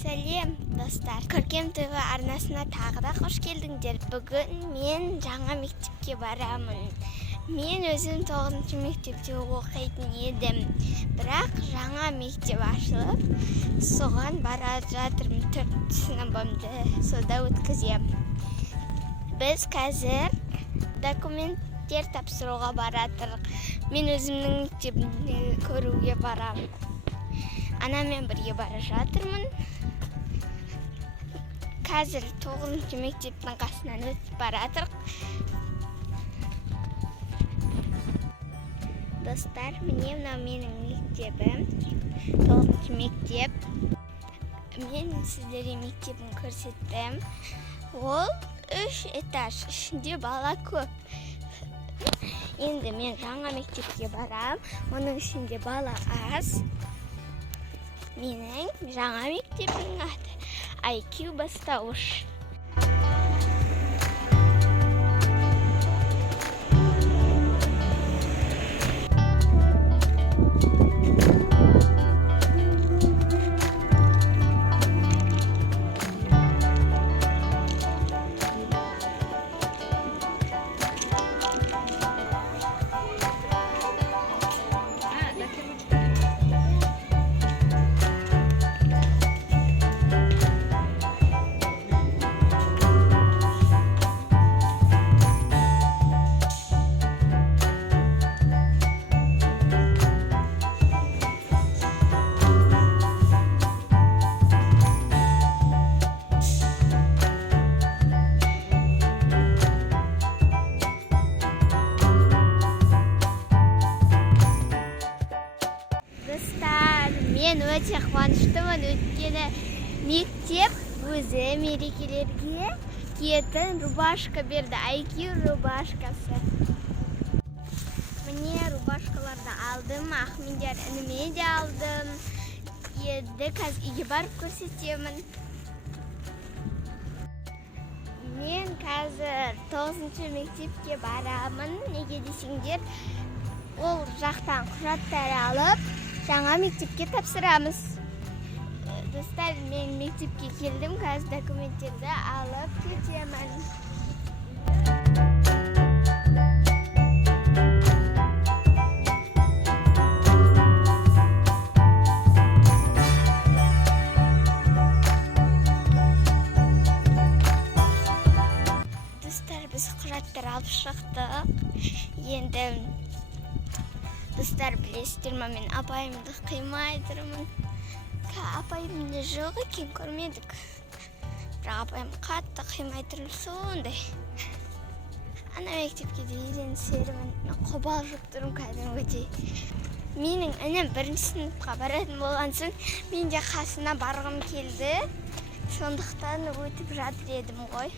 Сәлем, достар. Көркем ТВ арнасына тағы да қош келдіңдер. Бүгін мен жаңа мектепке барамын. Мен өзім 9-шы мектепте оқитын едім. Бірақ жаңа мектеп ашылып, соған бара жатырмын. 4 сыныбымды сода өткізем. Біз қазір документтер тапсыруға баратырық. Мен өзімнің мектебімді көруге барамын. Анаммен бірге бара жатырмын. Қазір 9-шы мектептің қасынан өтіп баратырық. Достар, міне мынау менің мектебім. 9-шы мектеп. Мен сіздерге мектебін көрсеттім. Ол 3 этаж, ішінде бала көп. Енді мен жаңа мектепке барам. Оның ішінде бала аз. Менің жаңа мектебімнің аты IQ бастауыш. Мен өте қуаныштымын, өйткені мектеп өзі мерекелерге киетін рубашка берді, IQ рубашкасы. Міне рубашкаларды алдым, Ахмедияр ініме де алдым. Енді қазір үйге барып көрсетемін. Мен қазір 9-шы мектепке барамын. Неге десеңдер, ол жақтан құжаттар алып, жаңа мектепке тапсырамыз. Достар, мен мектепке келдім, қазір документтерді алып кетемін. Достар, біз құжаттар алып шықтық. Енді достар, білесіздер ме, мен апайымды қимай тұрмын. Апайымды жоқ екен, көрмедік. Бірақ апайым қатты қимай тұрмын, сондай. Ана мектепке дейін серімін, қобалжып тұрмын кәдімгідей. Менің інім 1-ші сыныпқа баратын болған соң, мен де қасына барғым келді. Сондықтан өтіп жатыр едім ғой.